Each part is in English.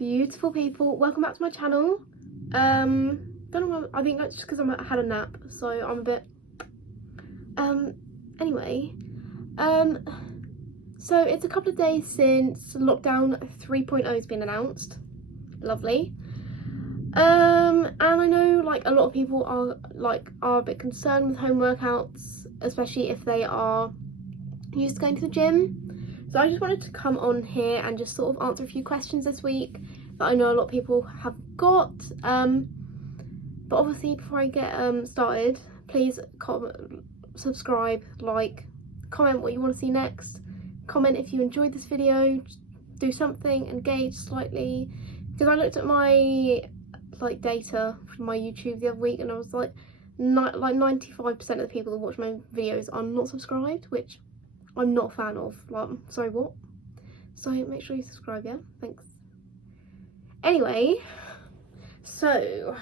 Beautiful people, welcome back to my channel. Don't know, I think that's just because I had a nap, so I'm a bit anyway, so it's a couple of days since lockdown 3.0 has been announced. Lovely. And I know like a lot of people are a bit concerned with home workouts, especially if they are used to going to the gym. So I just wanted to come on here and just sort of answer a few questions this week that I know a lot of people have got. But obviously before I get started, please subscribe, like, comment what you want to see next, comment if you enjoyed this video, do something, engage slightly, because I looked at my data from my YouTube the other week and I was like 95% of the people that watch my videos are not subscribed, which I'm not a fan of. Like, sorry, what? So make sure you subscribe, yeah? Thanks. Anyway, so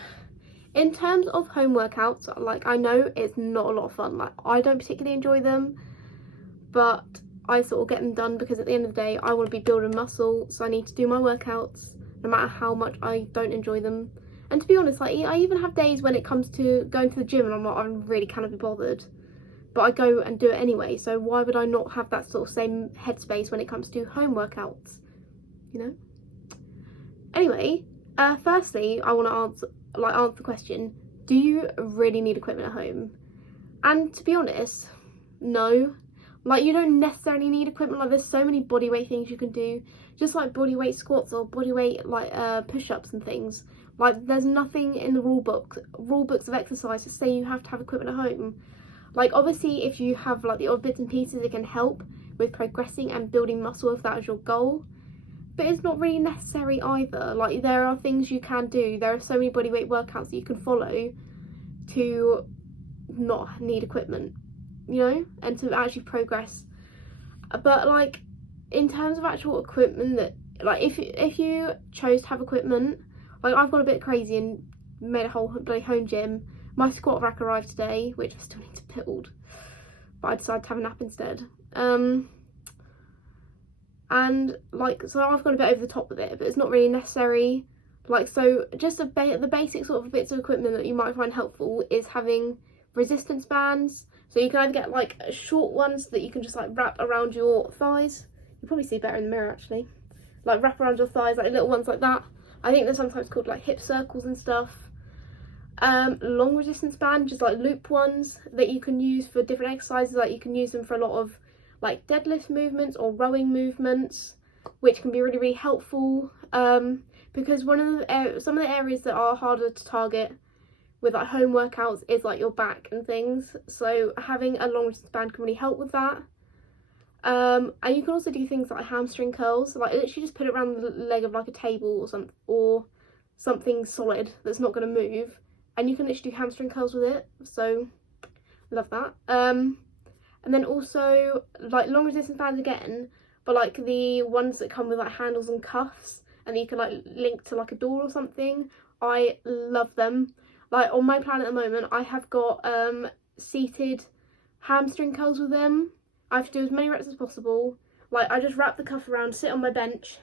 in terms of home workouts, like, I know it's not a lot of fun. Like, I don't particularly enjoy them, but I sort of get them done because at the end of the day I want to be building muscle, so I need to do my workouts no matter how much I don't enjoy them. And to be honest, like, I even have days when it comes to going to the gym and I'm like, I really cannot be bothered, but I go and do it anyway. So why would I not have that sort of same headspace when it comes to home workouts, you know? Anyway, firstly, I want to answer the question, do you really need equipment at home? And to be honest, no. Like, you don't necessarily need equipment. Like, there's so many bodyweight things you can do, just like bodyweight squats or bodyweight push-ups and things. Like, there's nothing in the rule books of exercise to say you have to have equipment at home. Like, obviously if you have like the odd bits and pieces, it can help with progressing and building muscle if that is your goal, but it's not really necessary either. Like, there are things you can do, there are so many bodyweight workouts that you can follow to not need equipment, you know, and to actually progress. But like, in terms of actual equipment, that like, if you chose to have equipment, like, I've got a bit crazy and made a whole bloody home gym. My squat rack arrived today, which I still need to build, but I decided to have a nap instead. And like, so I've gone a bit over the top with it, but it's not really necessary. Like, so just the basic sort of bits of equipment that you might find helpful is having resistance bands. So you can either get like short ones that you can just like wrap around your thighs. You'll probably see better in the mirror actually. Like, wrap around your thighs, like little ones like that. I think they're sometimes called like hip circles and stuff. Long resistance band, just like loop ones that you can use for different exercises. Like, you can use them for a lot of like deadlift movements or rowing movements, which can be really, really helpful, because some of the areas that are harder to target with like home workouts is like your back and things, so having a long resistance band can really help with that. And you can also do things like hamstring curls, like literally just put it around the leg of like a table or something solid that's not going to move, and you can literally do hamstring curls with it, so love that. And then also like long resistance bands again, but like the ones that come with like handles and cuffs and you can like link to like a door or something. I love them. Like, on my plan at the moment, I have got seated hamstring curls with them. I have to do as many reps as possible. Like, I just wrap the cuff around, sit on my bench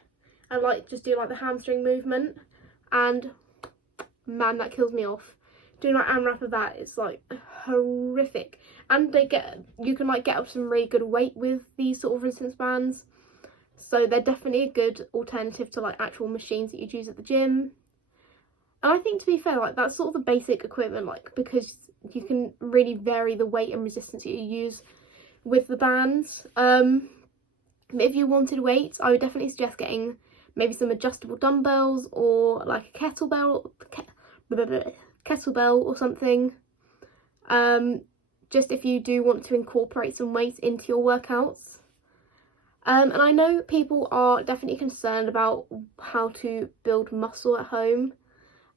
and like just do like the hamstring movement, and man, that kills me off. Doing like AMRAP of that, it's like horrific. And you can like get up some really good weight with these sort of resistance bands, so they're definitely a good alternative to like actual machines that you'd use at the gym. And I think, to be fair, like, that's sort of the basic equipment, like, because you can really vary the weight and resistance that you use with the bands. If you wanted weights, I would definitely suggest getting maybe some adjustable dumbbells or like a kettlebell or something, just if you do want to incorporate some weights into your workouts. And I know people are definitely concerned about how to build muscle at home.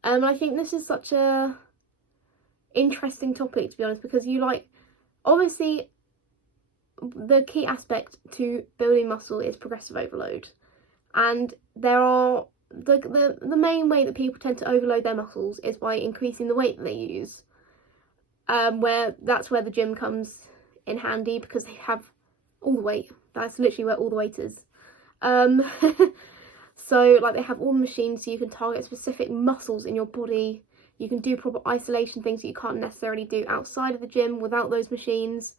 I think this is such a interesting topic, to be honest, because obviously the key aspect to building muscle is progressive overload, and there are the main way that people tend to overload their muscles is by increasing the weight that they use, that's where the gym comes in handy, because they have all the weight. That's literally where all the weight is. So like they have all the machines so you can target specific muscles in your body. You can do proper isolation things that you can't necessarily do outside of the gym without those machines.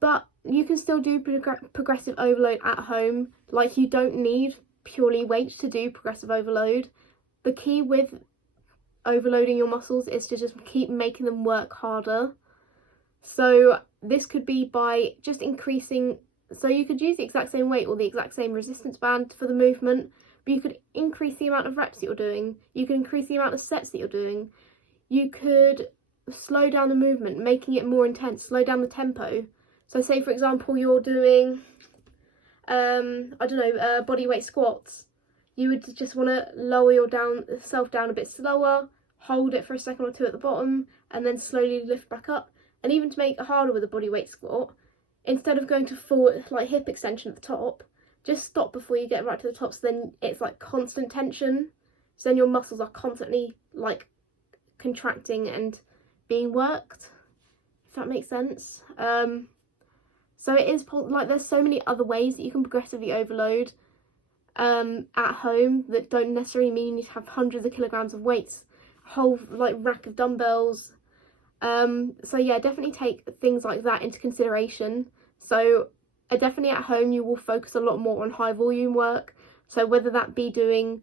But you can still do progressive overload at home. Like, you don't need purely weights to do progressive overload. The key with overloading your muscles is to just keep making them work harder. So this could be by just increasing, so you could use the exact same weight or the exact same resistance band for the movement, but you could increase the amount of reps that you're doing. You can increase the amount of sets that you're doing. You could slow down the movement, making it more intense, slow down the tempo. So say, for example, you're doing, body weight squats. You would just want to lower yourself down a bit slower, hold it for a second or two at the bottom, and then slowly lift back up. And even to make it harder with a body weight squat, instead of going to full like hip extension at the top, just stop before you get right to the top, so then it's like constant tension. So then your muscles are constantly like contracting and being worked, if that makes sense. So it is like there's so many other ways that you can progressively overload at home that don't necessarily mean you need to have hundreds of kilograms of weights, a whole like rack of dumbbells. So yeah, definitely take things like that into consideration. So definitely at home you will focus a lot more on high volume work. So whether that be doing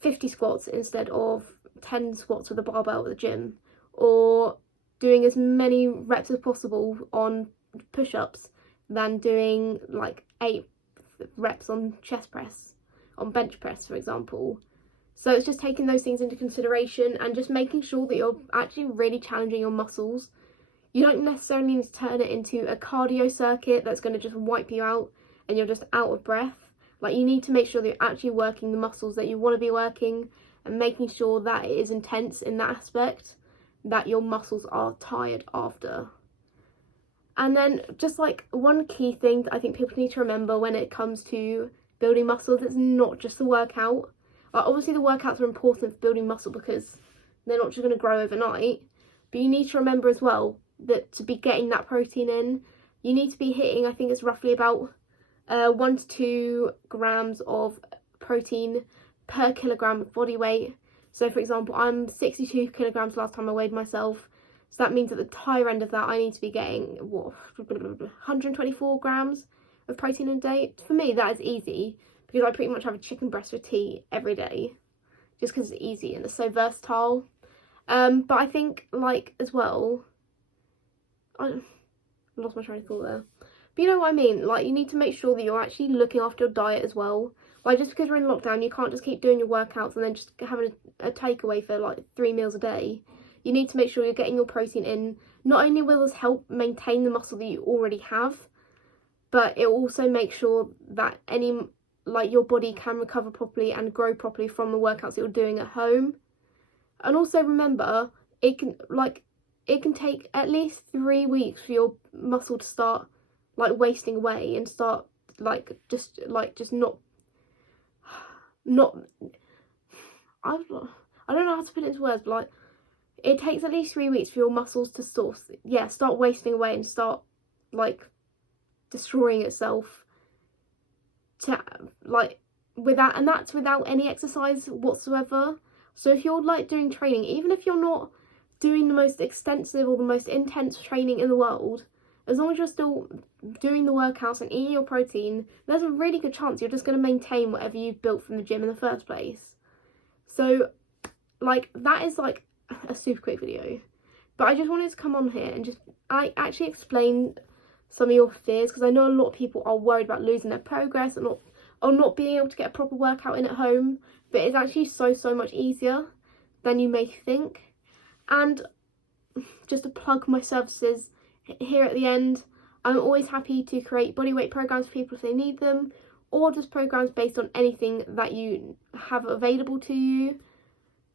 50 squats instead of 10 squats with a barbell at the gym, or doing as many reps as possible on push-ups than doing like 8 reps on chest press, on bench press, for example. So it's just taking those things into consideration and just making sure that you're actually really challenging your muscles. You don't necessarily need to turn it into a cardio circuit that's going to just wipe you out and you're just out of breath. Like, you need to make sure that you're actually working the muscles that you want to be working and making sure that it is intense in that aspect, that your muscles are tired after. And then just like one key thing that I think people need to remember when it comes to building muscles, it's not just the workout. Obviously the workouts are important for building muscle because they're not just going to grow overnight, but you need to remember as well that to be getting that protein in, you need to be hitting, I think it's roughly about 1 to 2 grams of protein per kilogram of body weight. So for example, I'm 62 kilograms last time I weighed myself, so that means at the higher end of that I need to be getting 124 grams of protein a day. For me that is easy, because I pretty much have a chicken breast with tea every day, just because it's easy and it's so versatile. But I think, like, as well, I lost my train of thought there. But you know what I mean? Like, you need to make sure that you're actually looking after your diet as well. Like, just because we're in lockdown, you can't just keep doing your workouts and then just having a takeaway for, like, 3 meals a day. You need to make sure you're getting your protein in. Not only will this help maintain the muscle that you already have, but it will also make sure that your body can recover properly and grow properly from the workouts that you're doing at home. And also remember, it can take at least 3 weeks for your muscle to start like wasting away and start just not I don't know how to put it into words, but like, it takes at least 3 weeks for your muscles to start wasting away and start like destroying itself, to and that's without any exercise whatsoever. So if you're like doing training, even if you're not doing the most extensive or the most intense training in the world, as long as you're still doing the workouts and eating your protein, there's a really good chance you're just going to maintain whatever you've built from the gym in the first place. So like, that is like a super quick video, but I just wanted to come on here and I actually explain some of your fears, because I know a lot of people are worried about losing their progress and not being able to get a proper workout in at home, but it's actually so much easier than you may think. And just to plug my services here at the end, I'm always happy to create bodyweight programs for people if they need them, or just programs based on anything that you have available to you.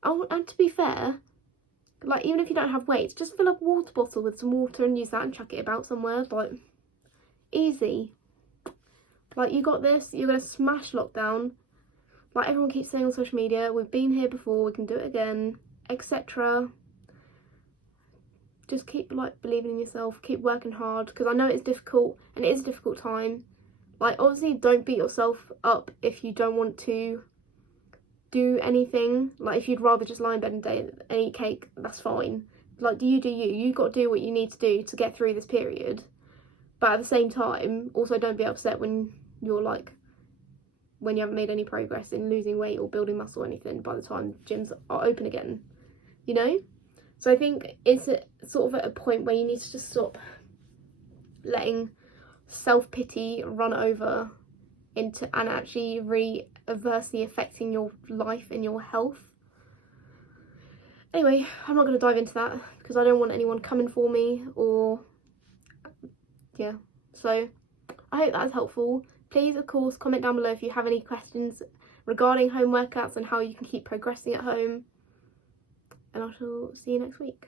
Oh, and to be fair, like, even if you don't have weights, just fill up a water bottle with some water and use that and chuck it about somewhere. Like, easy. Like, you got this, you're going to smash lockdown. Like everyone keeps saying on social media, we've been here before, we can do it again, etc. Just keep like believing in yourself, keep working hard, because I know it's difficult and it is a difficult time. Like, obviously don't beat yourself up if you don't want to do anything. Like, if you'd rather just lie in bed and eat cake, that's fine. Like, do you. You've got to do what you need to do to get through this period. But at the same time, also don't be upset when you're like, when you haven't made any progress in losing weight or building muscle or anything by the time gyms are open again, you know? So I think it's sort of at a point where you need to just stop letting self-pity run over into and actually really adversely affecting your life and your health. Anyway, I'm not going to dive into that because I don't want anyone coming for me, or yeah. So I hope that's helpful. Please, of course, comment down below if you have any questions regarding home workouts and how you can keep progressing at home. And I shall see you next week.